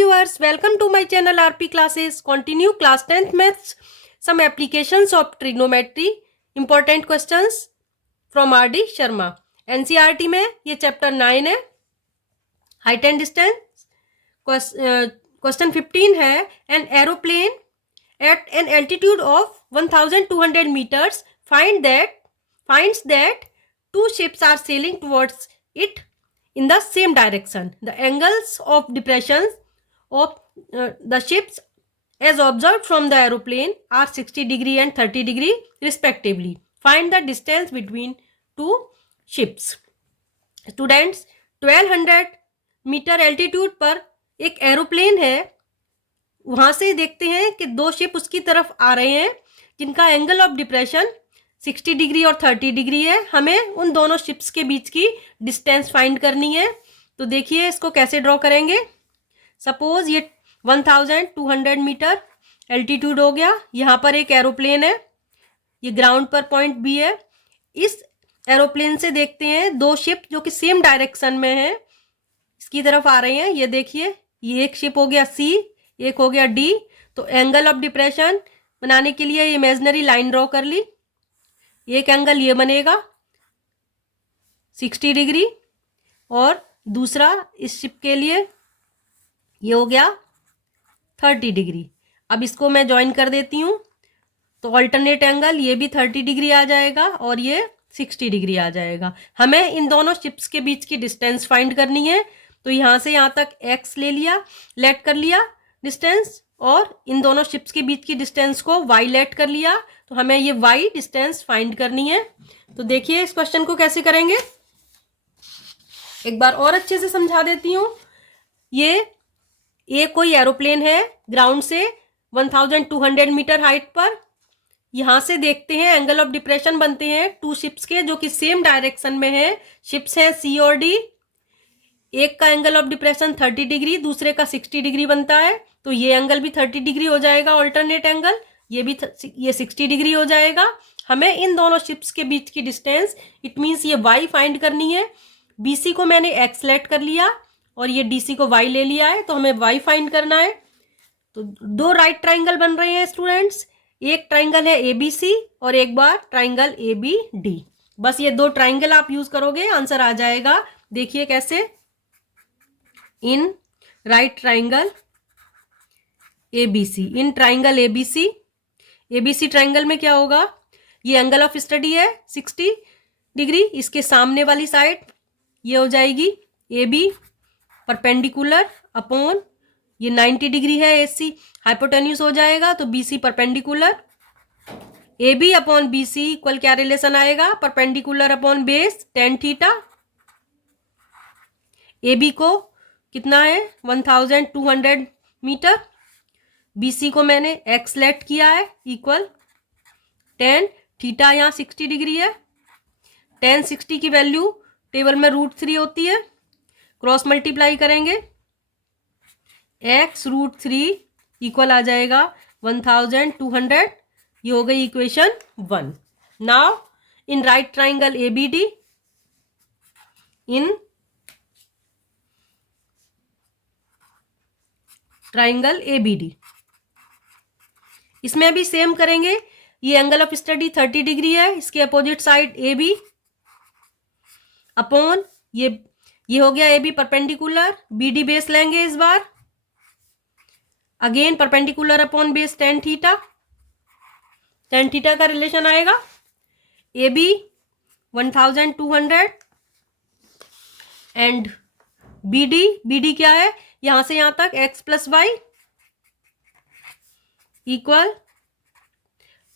viewers, welcome to my channel RP Classes. Continue class 10th maths. Some applications of trigonometry. Important questions from RD Sharma. NCERT में ये chapter 9 है. Height and distance. Question 15 है. An aeroplane at an altitude of 1200 meters finds that two ships are sailing towards it in the same direction. The angles of depression of the ships as observed from the aeroplane are 60 degree and 30 degree respectively. Find the distance between two ships. Students, 1200 metre altitude पर एक aeroplane है. वहां से देखते हैं कि दो ship उसकी तरफ आ रहे हैं जिनका एंगल ऑफ डिप्रेशन 60 डिग्री और 30 डिग्री है. हमें उन दोनों शिप्स के बीच की डिस्टेंस फाइंड करनी है. तो देखिए इसको कैसे ड्रॉ करेंगे. सपोज ये 1200 मीटर एल्टीट्यूड हो गया. यहाँ पर एक एरोप्लेन है, ये ग्राउंड पर पॉइंट बी है. इस एरोप्लेन से देखते हैं दो शिप जो कि सेम डायरेक्शन में है, इसकी तरफ आ रहे हैं. ये देखिए, ये एक शिप हो गया सी, एक हो गया डी. तो एंगल ऑफ डिप्रेशन बनाने के लिए इमेजिनरी लाइन ड्रॉ कर ली. एक एंगल ये बनेगा 60 डिग्री और दूसरा इस शिप के लिए ये हो गया 30 डिग्री. अब इसको मैं ज्वाइन कर देती हूँ तो अल्टरनेट एंगल ये भी 30 डिग्री आ जाएगा और ये 60 डिग्री आ जाएगा. हमें इन दोनों शिप्स के बीच की डिस्टेंस फाइंड करनी है. तो यहाँ से यहाँ तक x ले लिया, लेट कर लिया डिस्टेंस, और इन दोनों शिप्स के बीच की डिस्टेंस को y लेट कर लिया. तो हमें ये y डिस्टेंस फाइंड करनी है. तो देखिए इस क्वेश्चन को कैसे करेंगे, एक बार और अच्छे से समझा देती हूँ. ये कोई एरोप्लेन है ग्राउंड से 1200 मीटर हाइट पर. यहाँ से देखते हैं एंगल ऑफ डिप्रेशन बनते हैं टू शिप्स के जो कि सेम डायरेक्शन में है. शिप्स हैं सी और डी. एक का एंगल ऑफ डिप्रेशन 30 डिग्री, दूसरे का 60 डिग्री बनता है. तो ये एंगल भी 30 डिग्री हो जाएगा ऑल्टरनेट एंगल. ये 60 डिग्री हो जाएगा. हमें इन दोनों शिप्स के बीच की डिस्टेंस, इट मीन्स ये y फाइंड करनी है. BC को मैंने x लेट कर लिया और ये DC को y ले लिया है. तो हमें y फाइंड करना है. तो दो राइट ट्राइंगल बन रहे हैं स्टूडेंट्स. एक ट्राइंगल है ABC और एक बार ट्राइंगल ABD. बस ये दो ट्राइंगल आप यूज करोगे, आंसर आ जाएगा. देखिए कैसे. इन right triangle ABC, in triangle ABC triangle में क्या होगा, ये एंगल ऑफ स्टडी है 60 डिग्री. इसके सामने वाली साइड ये हो जाएगी AB परपेंडिकुलर अपॉन ये 90 डिग्री है AC, हाइपोटेन्यूज हो जाएगा. तो BC perpendicular, AB upon BC equal क्या रिलेशन आएगा, perpendicular upon base tan theta. AB को कितना है 1200 मीटर, BC को मैंने x लेट किया है इक्वल tan थीटा. यहाँ 60 डिग्री है. tan 60 की वैल्यू टेबल में √3 होती है. क्रॉस मल्टीप्लाई करेंगे, x √3 इक्वल आ जाएगा 1200. ये हो गई equation 1. Now in right triangle ABD, in triangle ABD, इसमें भी सेम करेंगे. ये एंगल ऑफ स्टडी 30 डिग्री है, इसके अपोजिट साइड AB अपॉन ये हो गया AB परपेंडिकुलर, BD बेस लेंगे इस बार. Again perpendicular upon base tan theta. tan theta का रिलेशन आएगा AB 1200 एंड BD क्या है, यहां से यहां तक x plus y equal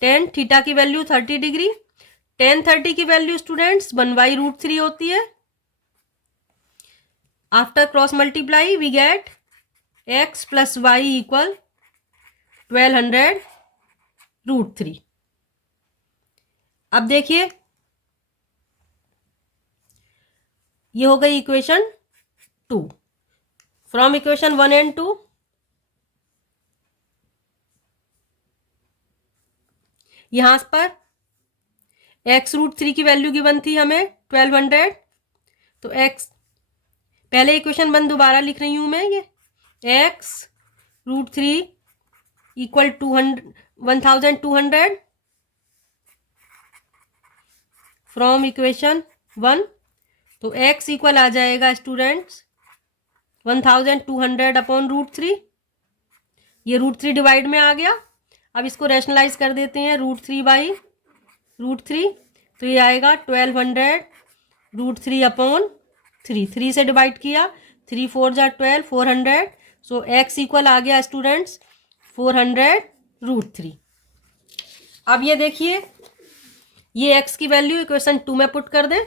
tan theta की वैल्यू 30 डिग्री. tan 30 की वैल्यू स्टूडेंट्स 1/√3 होती है. After cross multiply we get x plus y equal 1200√3. अब देखिए ये हो गई इक्वेशन 2. फ्रॉम इक्वेशन 1 and 2 यहां पर x √3 की वैल्यू गिवन थी हमें 1200. तो x, पहले इक्वेशन 1 दोबारा लिख रही हूं मैं. ये x √3 इक्वल 1200 फ्रॉम इक्वेशन 1। तो x इक्वल आ जाएगा स्टूडेंट्स 1200 अपॉन √3। ये √3 डिवाइड में आ गया। अब इसको रैशनलाइज कर देते हैं, √3 बाई √3, तो ये आएगा 1200 √3 अपॉन 3 से डिवाइड किया, 3 4 जा 12 400। सो x इक्वल आ गया स्टूडेंट्स 400 √3। अब ये देखिए, ये x की वैल्यू इक्वेशन 2 में पुट कर दें।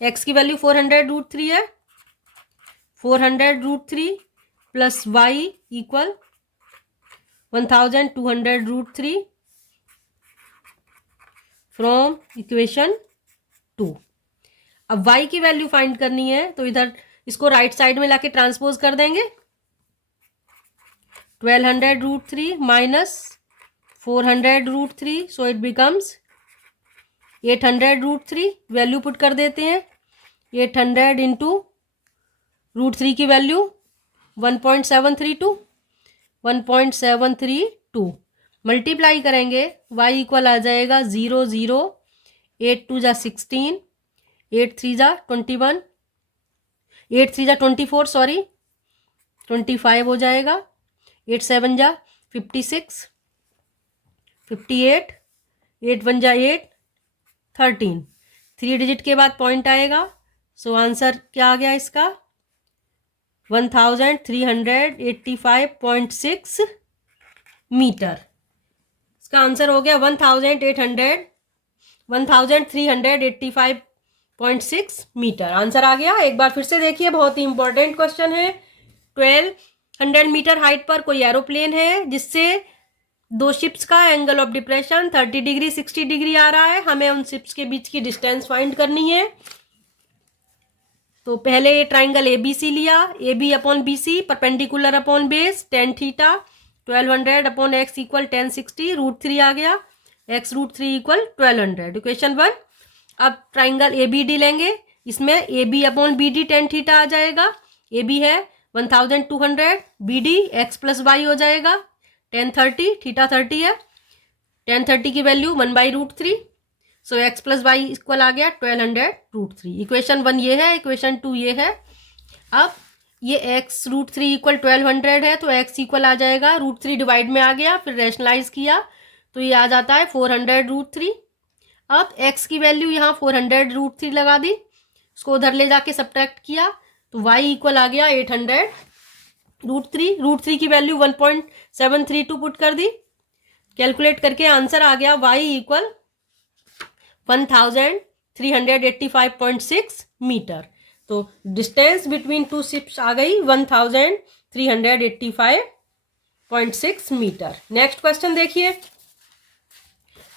x की वैल्यू 400 √3 है, 400 √3 plus y equal 1200 √3 from equation 2। अब y की वैल्यू फाइंड करनी है, तो इधर इसको राइट साइड में लाके ट्रांसपोज कर देंगे। 1200 √3 minus 400 √3, so it becomes 800 √3। Value put कर देते हैं, 800 इंटू √3 की वैल्यू 1.732 मल्टीप्लाई करेंगे, y इक्वल आ जाएगा 0 0 8 2 जा 16 8 3 जा 21 8 3 जा 24 सॉरी 25 हो जाएगा, 8 7 जा 56 58 8 1 जा 8 13 3 डिजिट के बाद पॉइंट आएगा। सो आंसर क्या आ गया इसका 1385.6 मीटर। इसका आंसर हो गया 1385.6 मीटर। आंसर आ गया। एक बार फिर से देखिए, बहुत ही इंपॉर्टेंट क्वेश्चन है। 1200 मीटर हाइट पर कोई एरोप्लेन है जिससे दो शिप्स का angle of depression 30 degree 60 degree आ रहा है। हमें उन शिप्स के बीच की डिस्टेंस फाइंड करनी है। तो पहले ये ट्राइंगल ABC लिया, AB upon BC perpendicular upon base tan theta 1200 upon x equal 1060 √3 आ गया, x √3 इक्वल 1200 इक्वेशन 1। अब ट्राइंगल ABD लेंगे, इसमें AB upon BD tan theta आ जाएगा। AB है 1200, BD x प्लस वाई हो जाएगा, tan 30 थीटा 30 है, tan 30 की वैल्यू 1/√3। सो x प्लस वाई इक्वल आ गया 1200 √3। इक्वेशन 1 ये है, इक्वेशन 2 ये है। अब ये x √3 इक्वल 1200 है, तो x इक्वल आ जाएगा √3 डिवाइड में आ गया, फिर रैशनलाइज किया तो ये आ जाता है 400 √3। अब x की वैल्यू यहाँ 400 √3 लगा दी, उसको उधर ले जाके सब्ट्रैक्ट किया तो y इक्वल आ गया 800 √3। √3 की वैल्यू 1.732 पुट कर दी, कैलकुलेट करके आंसर आ गया y इक्वल 1385.6 मीटर। तो डिस्टेंस बिटवीन टू शिप्स आ गई 1385.6 मीटर। नेक्स्ट क्वेश्चन देखिए,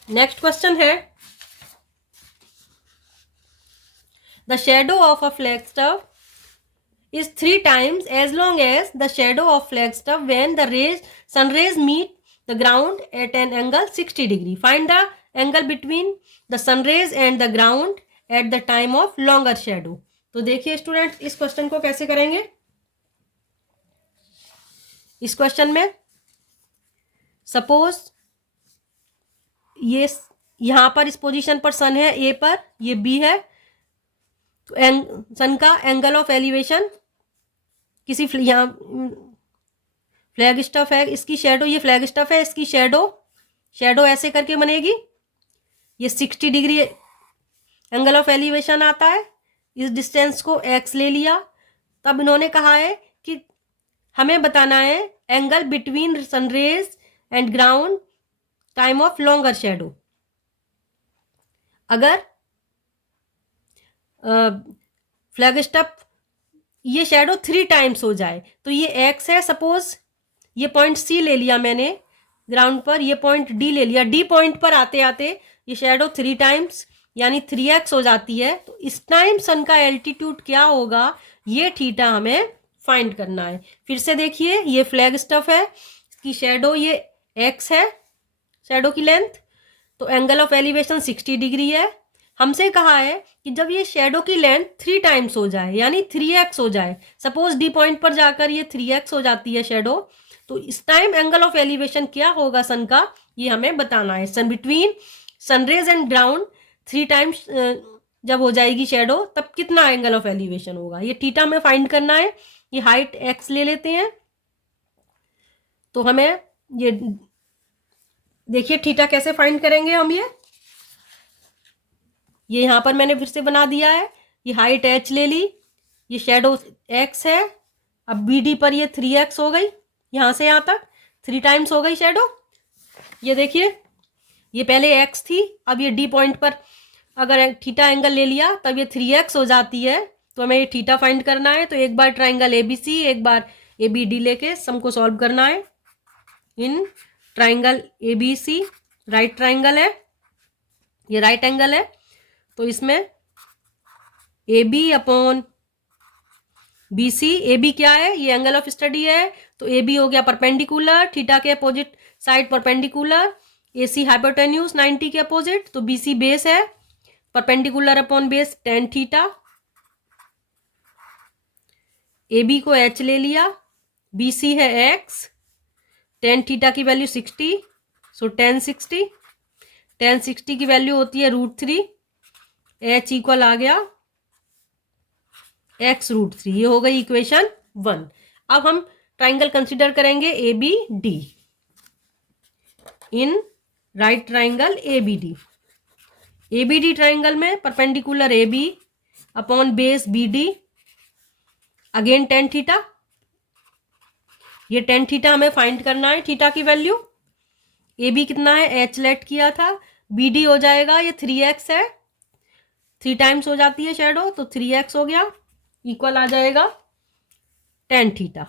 नेक्स्ट क्वेश्चन है the shadow of a flagstaff is 3 times as long as the shadow of flagstaff when the sun rays meet the ground at an angle 60 degree. Find the angle between the sun rays and the ground at the time of longer shadow. तो देखिए students, इस question को कैसे करेंगे। इस question में suppose ये यहां पर इस पोजीशन पर सन है A पर, ये B है, तो सन का एंगल ऑफ एलिवेशन किसी यहाँ फ्लैग स्टफ है, इसकी शेडो, ये फ्लैग स्टफ है, इसकी शेडो ऐसे करके बनेगी। ये 60 डिग्री एंगल ऑफ एलिवेशन आता है। इस डिस्टेंस को x ले लिया। तब इन्होंने कहा है कि हमें बताना है angle between sunrays and ground time of longer shadow. अगर फ्लैग स्टफ ये शेडो 3 टाइम्स हो जाए तो ये x है, सपोज ये पॉइंट C ले लिया मैंने ग्राउंड पर, ये पॉइंट D ले लिया। D पॉइंट पर आते आते ये शेडो 3 टाइम्स यानी 3x हो जाती है। तो इस टाइम सन का एल्टीट्यूड क्या होगा, ये थीटा हमें फाइंड करना है। फिर से देखिए, ये फ्लैग स्टफ है, इसकी शेडो ये x है, शेडो की लेंथ, तो एंगल ऑफ एलिवेशन 60 डिग्री है। हमसे कहा है कि जब ये शेडो की लेंथ 3 टाइम्स हो जाए, यानी 3x हो जाए, सपोज डी पॉइंट पर जाकर ये 3x हो जाती है शेडो, तो इस टाइम एंगल ऑफ एलिवेशन क्या होगा सन का, ये हमें बताना है। Sun between sunrays and ground 3 times जब हो जाएगी शेडो, तब कितना एंगल ऑफ एलिवेशन होगा, ये थीटा में फाइंड करना है। ये हाइट x ले लेते हैं, तो हमें ये देखिए थीटा कैसे फाइंड करेंगे हम। ये यहां पर मैंने फिर से बना दिया है। ये हाइट h ले ली, ये शेडो x है। अब बी डी पर ये 3x हो गई, यहां से यहां तक 3 टाइम्स हो गई शेडो। ये देखिए ये पहले x थी, अब ये डी पॉइंट पर अगर थीटा एंगल ले लिया तब ये 3x हो जाती है। तो हमें ये थीटा फाइंड करना है। तो एक बार ट्राइंगल ABC, एक बार ABD लेके सम को सॉल्व करना है। In triangle ABC right triangle है, ये राइट एंगल है, तो इसमें AB अपॉन BC, AB क्या है, ये एंगल ऑफ स्टडी है, तो AB हो गया परपेंडिकुलर, थीटा के opposite side perpendicular, AC hypotenuse 90 के अपोजिट, तो BC बेस है, perpendicular upon base tan theta. AB को H ले लिया, BC है X, tan थीटा की वैल्यू 60, सो tan 60 की वैल्यू होती है √3, H इक्वल आ गया x √3। ये हो गई इक्वेशन 1। अब हम ट्राइंगल कंसिडर करेंगे ABD। In right triangle ABD triangle में perpendicular AB upon base BD, again tan theta. ये tan थीटा हमें फाइंड करना है, थीटा की वैल्यू। AB कितना है, H लेट किया था, BD हो जाएगा, ये 3x है, 3 टाइम्स हो जाती है शेडो, तो 3x हो गया, इक्वल आ जाएगा tan थीटा।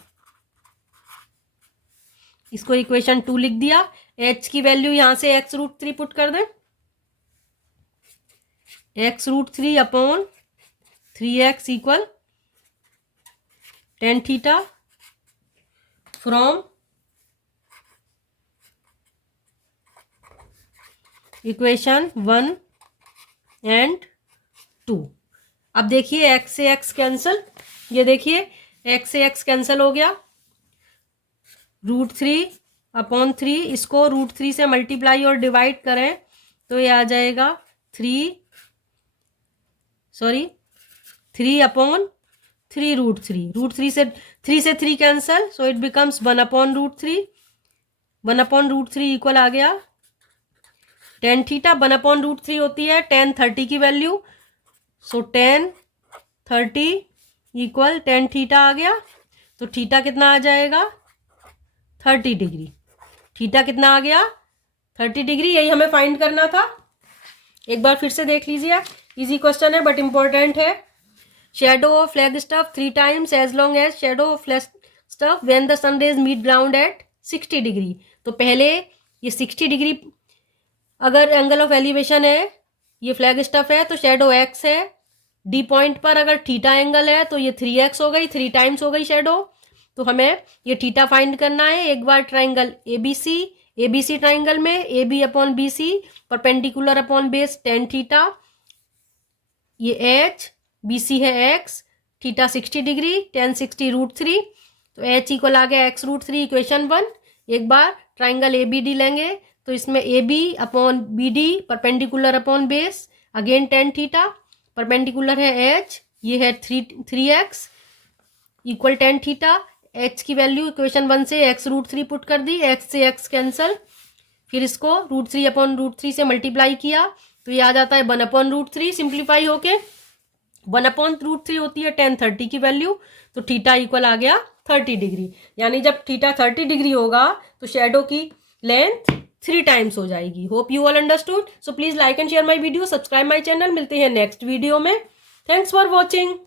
इसको इक्वेशन 2 लिख दिया। H की वैल्यू यहां से x √3 पुट कर दें, x √3 upon 3x equal tan theta from equation 1 and 2। अब देखिए x से x कैंसल, ये देखिए x से x कैंसल हो गया, √3 अपॉन 3, इसको √3 से मल्टीप्लाई और डिवाइड करें तो ये आ जाएगा 3 अपॉन 3 √3 से 3 cancel, so it becomes 1 upon √3। 1 upon √3 equal आ गया tan थीटा। 1 अपॉन √3 होती है tan 30 की वैल्यू, सो tan 30 इक्वल tan थीटा आ गया। तो थीटा कितना आ जाएगा, 30 डिग्री। थीटा कितना आ गया, 30 डिग्री। यही हमें फाइंड करना था। एक बार फिर से देख लीजिए, इजी क्वेश्चन है बट इंपॉर्टेंट है। Shadow of flag staff 3 times as long as shadow of flag staff when the sun rays meet ground at 60 degree. तो पहले ये 60 डिग्री अगर एंगल ऑफ एलिवेशन है, ये फ्लैग स्टफ है, तो शेडो x है। डी पॉइंट पर अगर थीटा एंगल है तो ये 3x हो गई, 3 टाइम्स हो गई शेडो। तो हमें ये थीटा फाइंड करना है। एक बार ट्राइंगल ABC ट्राइंगल में AB upon BC perpendicular upon base tan theta, ये H, BC है X, थीटा 60 डिग्री, tan 60 √3, तो H इक्वल आ गया x √3, इक्वेशन 1। एक बार ट्राइंगल ABD लेंगे तो इसमें AB upon BD perpendicular upon base, again tan theta, perpendicular है H, ये है 3x equal tan theta. H की वैल्यू इक्वेशन 1 से x √3 पुट कर दी, x से x कैंसल, फिर इसको √3 अपॉन √3 से मल्टीप्लाई किया तो ये आ जाता है 1 अपॉन √3, सिंप्लीफाई होके 1 अपॉन √3 होती है tan 30 की वैल्यू, तो थीटा इक्वल आ गया 30 डिग्री। यानी जब थीटा 30 डिग्री होगा तो शेडो की लेंथ 3 टाइम्स हो जाएगी। Hope you all understood. So please like and share my video, subscribe my channel. मिलते हैं नेक्स्ट वीडियो में। Thanks for watching.